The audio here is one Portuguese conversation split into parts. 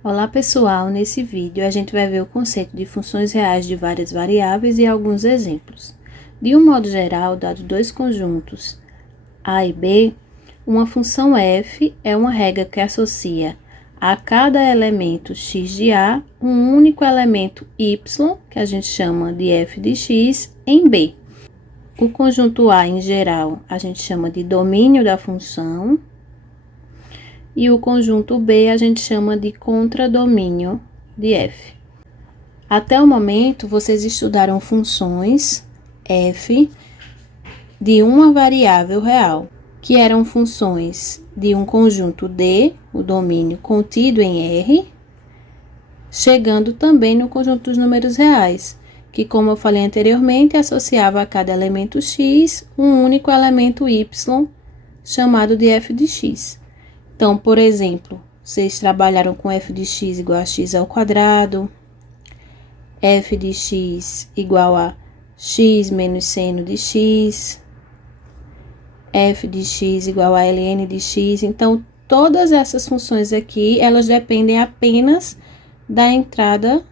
Olá pessoal, nesse vídeo a gente vai ver o conceito de funções reais de várias variáveis e alguns exemplos. De um modo geral, dado dois conjuntos A e B, uma função f é uma regra que associa a cada elemento x de A um único elemento y, que a gente chama de f de x, em B. O conjunto A, em geral, a gente chama de domínio da função. E o conjunto B a gente chama de contradomínio de f. Até o momento, vocês estudaram funções f de uma variável real, que eram funções de um conjunto D, o domínio contido em R, chegando também no conjunto dos números reais, que, como eu falei anteriormente, associava a cada elemento x um único elemento y, chamado de f de x. Então, por exemplo, vocês trabalharam com f de x igual a x ao quadrado, f de x igual a x menos seno de x, f de x igual a ln de x. Então, todas essas funções aqui, elas dependem apenas da entrada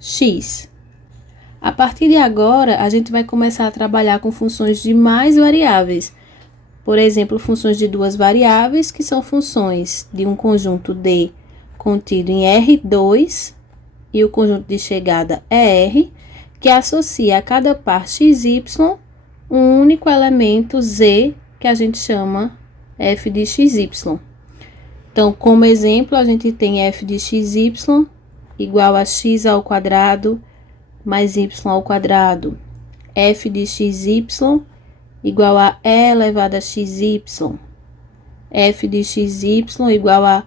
x. A partir de agora, a gente vai começar a trabalhar com funções de mais variáveis. Por exemplo, funções de duas variáveis, que são funções de um conjunto D contido em R2, e o conjunto de chegada é R, que associa a cada par xy um único elemento z, que a gente chama f de xy. Então, como exemplo, a gente tem f de xy igual a x ao quadrado mais y ao quadrado, f de xy igual a e elevado a xy, f de xy igual a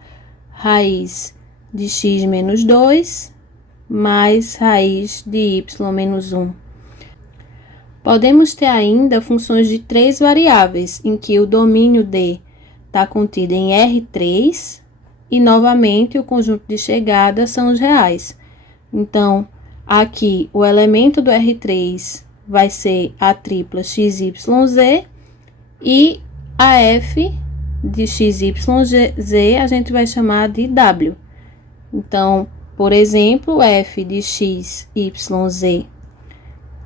raiz de x menos 2, mais raiz de y menos 1. Podemos ter ainda funções de três variáveis, em que o domínio D está contido em R3, e novamente o conjunto de chegada são os reais. Então, aqui o elemento do R3 vai ser a tripla XYZ e a f de XYZ a gente vai chamar de W. Então, por exemplo, f de XYZ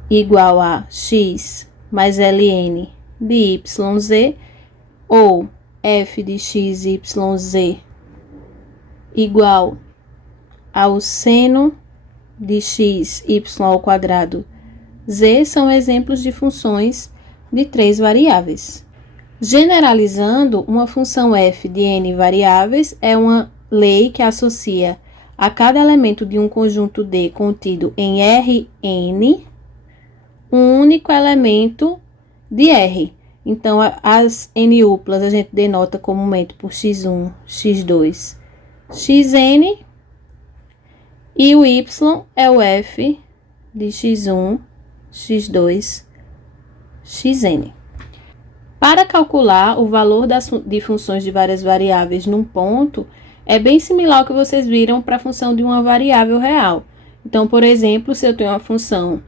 igual a x mais ln de YZ, ou f de XYZ igual ao seno de x y ao quadrado z, são exemplos de funções de três variáveis. Generalizando, uma função f de n variáveis é uma lei que associa a cada elemento de um conjunto D contido em Rn um único elemento de R. Então, as n-uplas a gente denota comumente por x1, x2, xn, e o y é o f de x1, x2, xn. Para calcular o valor de funções de várias variáveis num ponto, é bem similar ao que vocês viram para a função de uma variável real. Então, por exemplo, se eu tenho uma função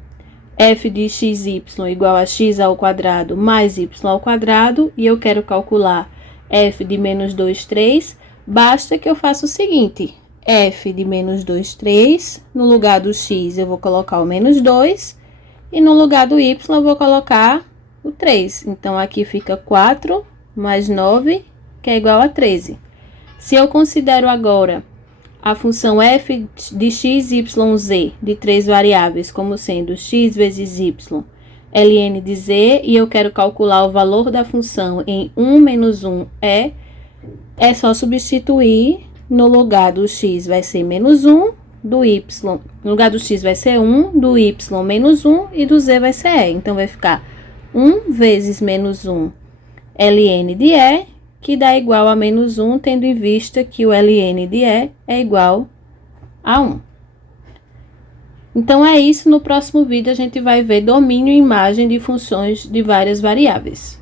f de xy igual a x ao quadrado mais y ao quadrado, e eu quero calcular f de menos 2, 3, basta que eu faça o seguinte: f de menos 2, 3, no lugar do x eu vou colocar o menos 2, e no lugar do y eu vou colocar o 3. Então, aqui fica 4 mais 9, que é igual a 13. Se eu considero agora a função f de xyz de três variáveis como sendo x vezes y, ln de z, e eu quero calcular o valor da função em 1 menos 1 é só substituir. No lugar do x vai ser menos 1, do y, no lugar do x vai ser 1, do y menos 1 e do z vai ser e. Então, vai ficar 1 vezes menos 1 ln de e, que dá igual a menos 1, tendo em vista que o ln de e é igual a 1. Então, é isso. No próximo vídeo, a gente vai ver domínio e imagem de funções de várias variáveis.